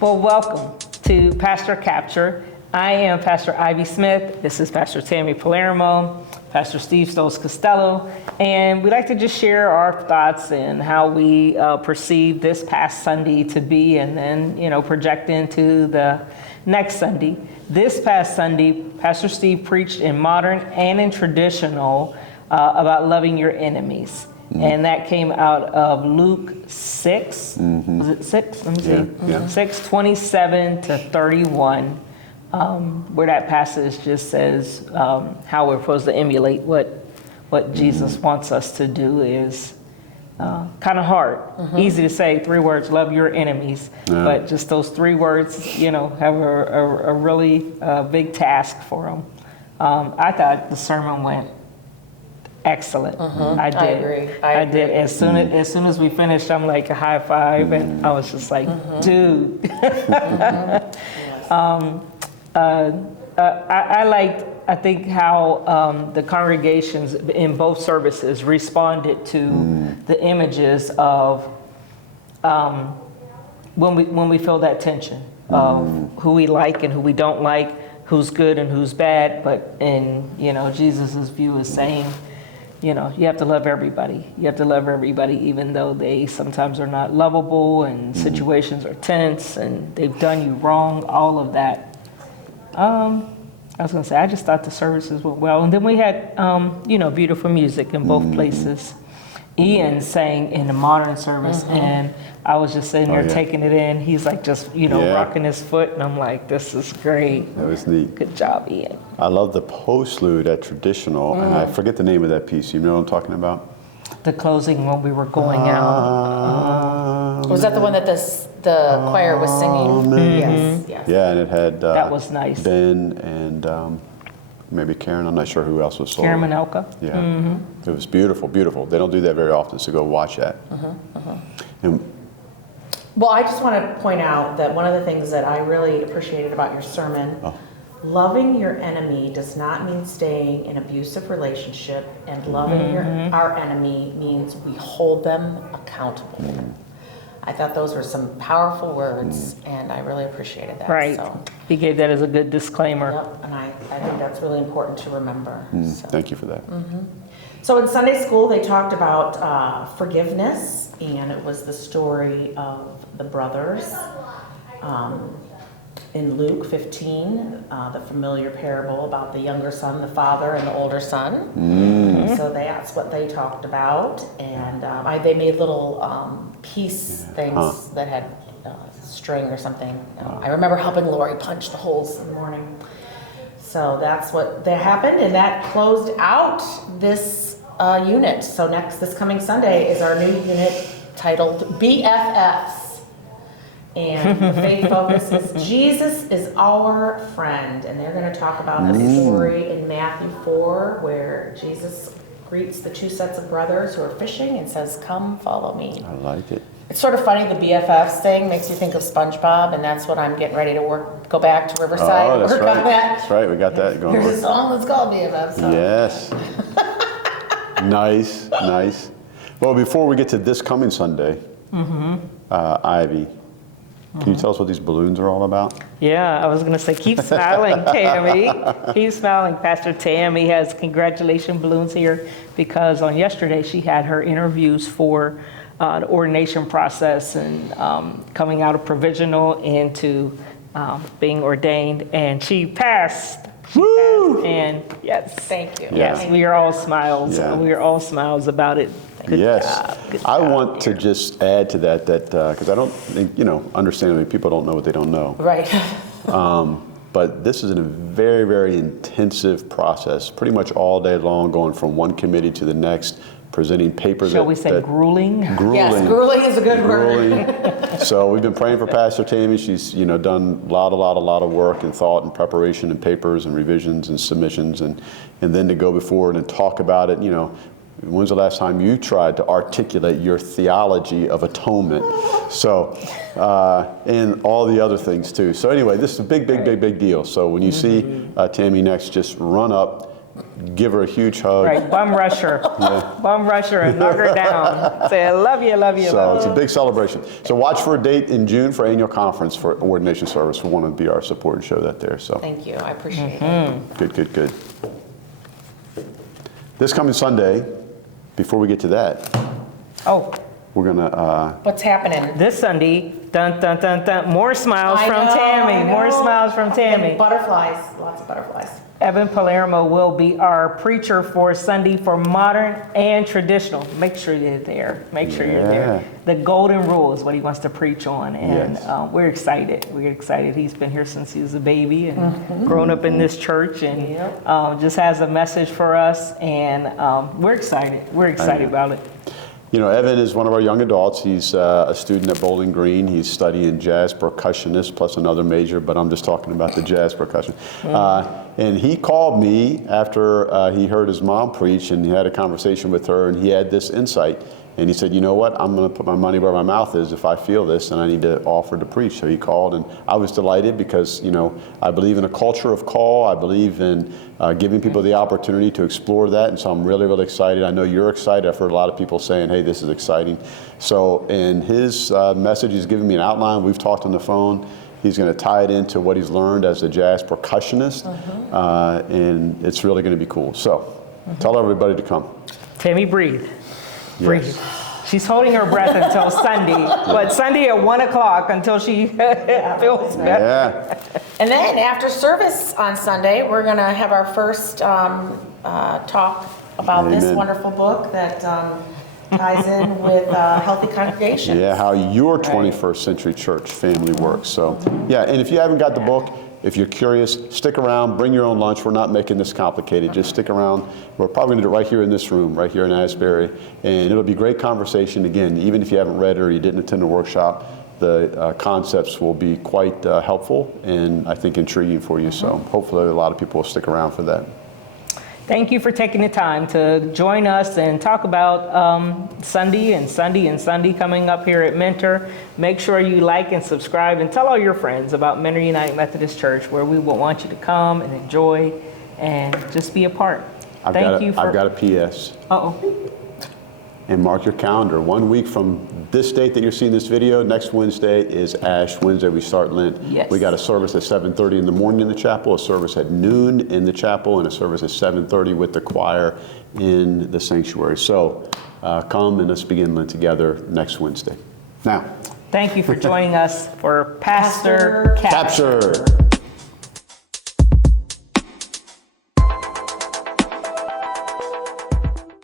Well, welcome to Pastor Capture. I am Pastor Ivy Smith. This is Pastor Tammy Palermo, Pastor Steve Stolz-Costello, and we'd like to just share our thoughts and how we perceive this past Sunday to be, and then, project into the next Sunday. This past Sunday, Pastor Steve preached in modern and in traditional about loving your enemies. And that came out of Luke 6. Was it 6? Let me see. Yeah. 6, 27 to 31, where that passage just says how we're supposed to emulate what Jesus wants us to do is kind of hard. Easy to say, 3 words, love your enemies. But just those 3 words, have a really big task for them. I thought the sermon went excellent. I did. I agree. I did. As soon as we finished, I'm like a high five, and I was just like, dude. I think how the congregations in both services responded to the images of when we feel that tension of who we like and who we don't like, who's good and who's bad. But in Jesus's view is saying, you have to love everybody. You have to love everybody, even though they sometimes are not lovable and situations are tense and they've done you wrong, all of that. I was going to say, I just thought the services went well. And then we had, beautiful music in both places. Ian sang in the modern service, and I was just sitting there taking it in. He's like just, rocking his foot, and I'm like, this is great. That was neat. Good job, Ian. I love the postlude at traditional, and I forget the name of that piece. You know what I'm talking about? The closing when we were going out. Was that the one that the choir was singing? Yes. Yeah, and it had That was nice. Ben and maybe Karen. I'm not sure who else was soloing. Karen Manelka. Yeah, it was beautiful, beautiful. They don't do that very often, so go watch that. And Well, I just want to point out that one of the things that I really appreciated about your sermon, loving your enemy does not mean staying in abusive relationship, and loving our enemy means we hold them accountable. I thought those were some powerful words, and I really appreciated that. Right. So, He gave that as a good disclaimer. yep, and I think that's really important to remember. So. thank you for that. So in Sunday school, they talked about forgiveness, and it was the story of the brothers. In Luke 15, the familiar parable about the younger son, the father, and the older son. So that's what they talked about, and they made little piece things that had string or something. I remember helping Lori punch the holes in the morning. So that's what that happened, and that closed out this unit. So this coming Sunday is our new unit titled BFFs. And the faith focus is Jesus is our friend. And they're going to talk about the story in Matthew 4 where Jesus greets the 2 sets of brothers who are fishing and says, "Come, follow me." I like it. It's sort of funny, the BFFs thing makes you think of SpongeBob, and that's what I'm getting ready to go back to Riverside and work on that. That's right. We got that going. There's a song that's called BFFs. So. Yes. Nice. Well, before we get to this coming Sunday, Ivy, can you tell us what these balloons are all about? Yeah, I was going to say, keep smiling, Tammy. Keep smiling. Pastor Tammy has congratulation balloons here because on yesterday she had her interviews for the ordination process and coming out of provisional into being ordained, and she passed. Woo! And yes, Thank you. yes, we are all smiles. Yeah. We are all smiles about it. Good job. Good I job, want to dear. just add to that because I don't think, understandably, people don't know what they don't know. Right. But this is a very, very intensive process, pretty much all day long, going from one committee to the next, presenting papers. Shall we say grueling? Grueling. Yes, grueling is a good word. Grueling. So we've been praying for Pastor Tammy. She's, done a lot of work and thought and preparation and papers and revisions and submissions, and then to go before it and talk about it. When's the last time you tried to articulate your theology of atonement? So, and all the other things too. So anyway, this is a big deal. So when you see Tammy next, just run up, give her a huge hug. Right, bum rush her. Bum rush her and knock her down. Say, I love you, love you, So love it's you. a big celebration. So watch for a date in June for annual conference for ordination service. We want to be our support and show that there. So Thank you, I appreciate it. good. This coming Sunday, before we get to that, Oh, we're gonna. What's happening? this Sunday, dun, dun, dun, dun, more smiles I from know, Tammy. I More know. smiles from Tammy. And butterflies, lots of butterflies. Evan Palermo will be our preacher for Sunday for modern and traditional. Make sure you're there. Make sure you're there. The golden rule is what he wants to preach on, and Yes. we're excited. We're excited. He's been here since he was a baby and grown up in this church, and just has a message for us, and we're excited. We're excited about it. You know, Evan is one of our young adults. He's a student at Bowling Green. He's studying jazz percussionist plus another major, but I'm just talking about the jazz percussion. And he called me after he heard his mom preach, and he had a conversation with her, and he had this insight. And he said, you know what, I'm going to put my money where my mouth is if I feel this, and I need to offer to preach. So he called, and I was delighted because, you know, I believe in a culture of call. I believe in giving people the opportunity to explore that, and so I'm really, really excited. I know you're excited. I've heard a lot of people saying, hey, this is exciting. So in his message, he's given me an outline. We've talked on the phone. He's going to tie it into what he's learned as a jazz percussionist, and it's really going to be cool. So tell everybody to come. Tammy, breathe. Breathe. Yes. She's holding her breath until Sunday, but Sunday at 1 o'clock until she feels better. Yeah. And then after service on Sunday, we're going to have our first talk about this Amen. wonderful book that ties in with healthy congregations. Yeah, how your 21st century church family works. So, yeah, and if you haven't got the book, if you're curious, stick around, bring your own lunch. We're not making this complicated. Just stick around. We're probably going to do it right here in this room, right here in Asbury. And it'll be great conversation. Again, even if you haven't read it or you didn't attend the workshop, the concepts will be quite helpful and I think intriguing for you. So hopefully a lot of people will stick around for that. Thank you for taking the time to join us and talk about Sunday coming up here at Mentor. Make sure you like and subscribe and tell all your friends about Mentor United Methodist Church, where we will want you to come and enjoy and just be a part. I've got a PS. Uh-oh. And mark your calendar. 1 week from this date that you're seeing this video, next Wednesday is Ash Wednesday. We start Lent. Yes. We got a service at 7:30 in the morning in the chapel, a service at noon in the chapel, and a service at 7:30 with the choir in the sanctuary. So come and let's begin Lent together next Wednesday. Now, Thank you for joining us for Pastor Capture. capture.